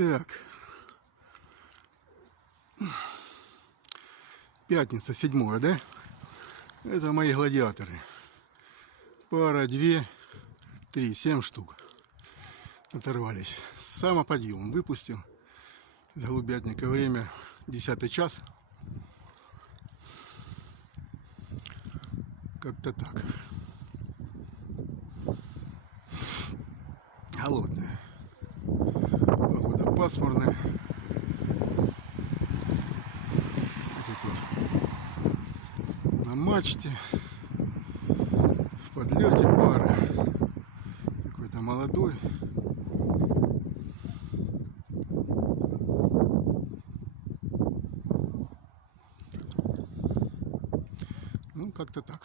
Так. Пятница, 7-е, да? Это мои гладиаторы. Пара, 2, 3, 7 штук. Оторвались. Самоподъем выпустил. С голубятника время 10-й час. Как-то так. Холодная. Погода пасмурная. Это тут на мачте. В подлете пара. Какой-то молодой. Ну, как-то так.